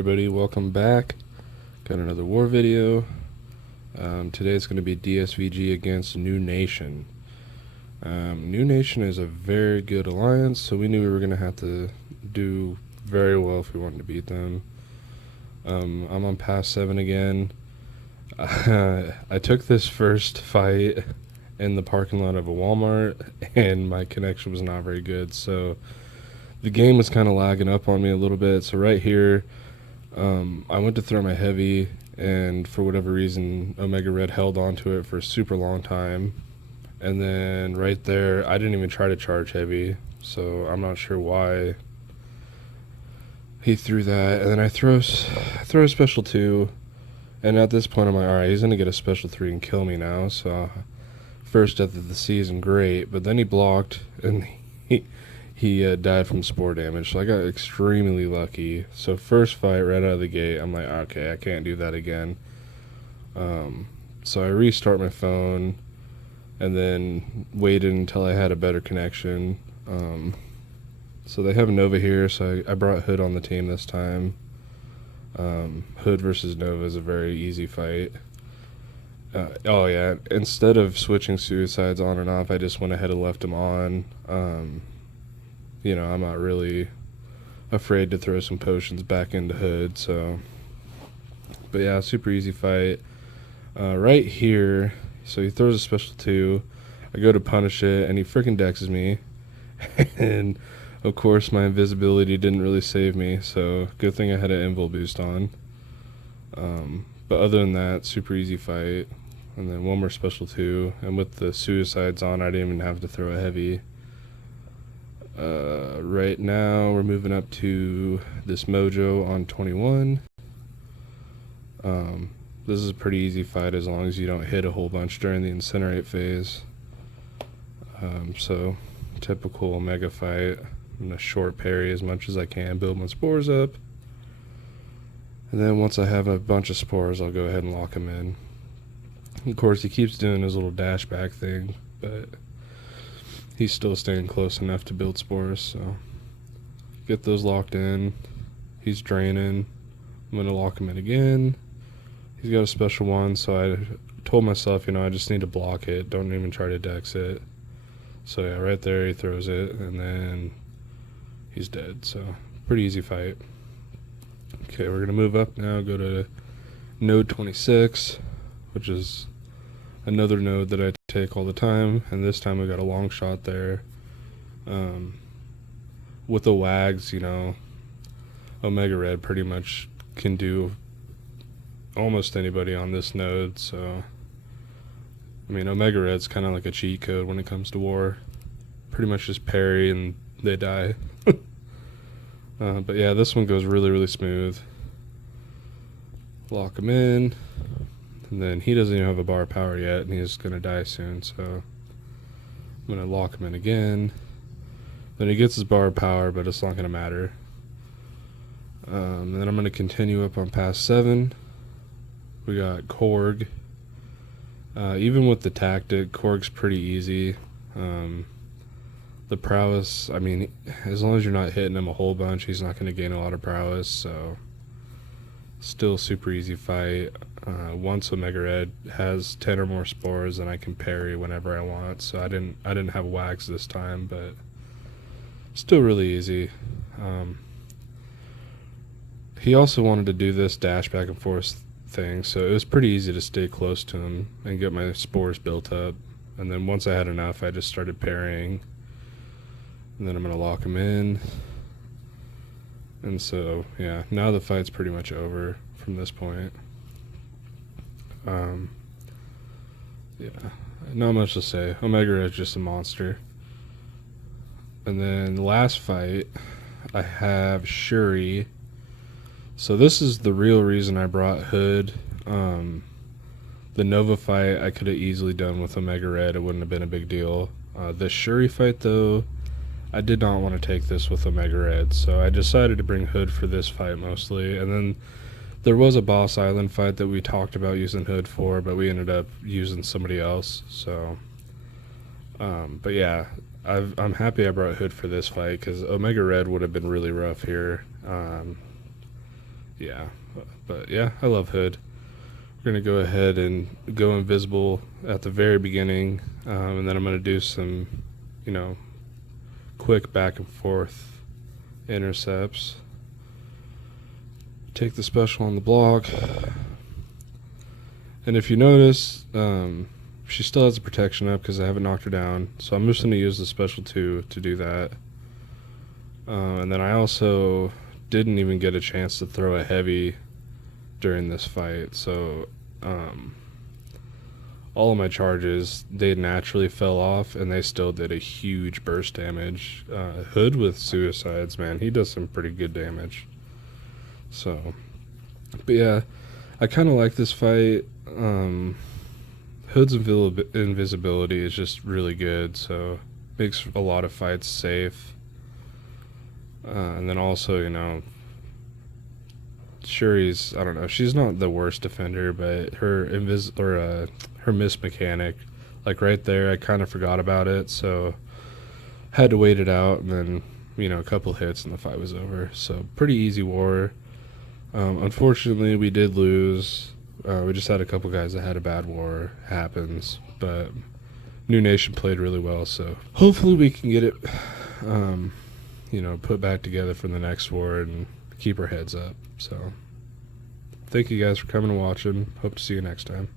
everybody, welcome back. Got another war video. Today it's going to be DSVG against NewN. NewN is a very good alliance, so we knew we were going to have to do very well if we wanted to beat them. I'm on pass 7 again. I took this first fight in the parking lot of a Walmart, and my connection was not very good, so the game was kind of lagging up on me a little bit. So right here, I went to throw my heavy, and for whatever reason, Omega Red held onto it for a super long time. And then right there, I didn't even try to charge heavy, so I'm not sure why he threw that. And then I throw a special 2, and at this point I'm like, alright, he's going to get a special 3 and kill me now. So first death of the season, great. But then he blocked, and he died from spore damage, so I got extremely lucky. So first fight right out of the gate, I'm like, okay, I can't do that again. So I restart my phone, and then waited until I had a better connection. So they have Nova here, so I brought Hood on the team this time. Hood versus Nova is a very easy fight. Oh yeah, instead of switching suicides on and off, I just went ahead and left them on. You know, I'm not really afraid to throw some potions back into Hood, so. But yeah, super easy fight. Right here, so he throws a special 2. I go to punish it, and he freaking dexes me. And, of course, my invisibility didn't really save me, so good thing I had an invul boost on. But other than that, super easy fight. And then one more special 2, and with the suicides on, I didn't even have to throw a heavy. Right now we're moving up to this Mojo on 21. This is a pretty easy fight as long as you don't hit a whole bunch during the incinerate phase. So typical Omega fight. I'm gonna short parry as much as I can, build my spores up, and then once I have a bunch of spores, I'll go ahead and lock him in. Of course, he keeps doing his little dash back thing, but he's still staying close enough to build spores, so get those locked in. He's draining. I'm going to lock him in again. He's got a special 1, so I told myself, you know, I just need to block it. Don't even try to dex it. So yeah, right there he throws it, and then he's dead. So pretty easy fight. Okay, we're going to move up now, go to node 26, which is another node that I take all the time, and this time we got a long shot there. With the wags, you know, Omega Red pretty much can do almost anybody on this node, so I mean, Omega Red's kind of like a cheat code when it comes to war. Pretty much just parry and they die. But yeah, this one goes really, really smooth. Lock him in. And then he doesn't even have a bar of power yet, and he's going to die soon, so I'm going to lock him in again. Then he gets his bar of power, but it's not going to matter. And then I'm going to continue up on pass 7. We got Korg. Even with the tactic, Korg's pretty easy. The prowess, I mean, as long as you're not hitting him a whole bunch, he's not going to gain a lot of prowess, so still super easy fight. Once Omega Red has 10 or more spores, then I can parry whenever I want. So I didn't have wags this time, but still really easy. He also wanted to do this dash back and forth thing, so it was pretty easy to stay close to him and get my spores built up. And then once I had enough, I just started parrying. And then I'm going to lock him in. And so, yeah, now the fight's pretty much over from this point. Yeah, not much to say. Omega Red's just a monster. And then the last fight, I have Shuri. So this is the real reason I brought Hood. The Nova fight I could have easily done with Omega Red. It wouldn't have been a big deal. The Shuri fight, though, I did not want to take this with Omega Red, so I decided to bring Hood for this fight mostly. And then there was a Boss Island fight that we talked about using Hood for, but we ended up using somebody else. So, but yeah, I'm happy I brought Hood for this fight because Omega Red would have been really rough here. yeah. But yeah, I love Hood. We're going to go ahead and go invisible at the very beginning, and then I'm going to do some, quick back and forth intercepts. Take the special on the block. And if you notice, she still has the protection up because I haven't knocked her down. So I'm just going to use the special 2 to do that. And then I also didn't even get a chance to throw a heavy during this fight. So all of my charges, they naturally fell off, and they still did a huge burst damage. Hood with suicides, man, he does some pretty good damage. So, but yeah, I kind of like this fight. Hood's invisibility is just really good, so makes a lot of fights safe. And then also, Shuri's, I don't know, she's not the worst defender, but her her miss mechanic, like right there, I kind of forgot about it, so had to wait it out, and then a couple hits and the fight was over. So pretty easy war. Unfortunately, we did lose. We just had a couple guys that had a bad war. Happens, but New Nation played really well, so hopefully we can get it put back together for the next war and keep our heads up. So thank you guys for coming and watching. Hope to see you next time.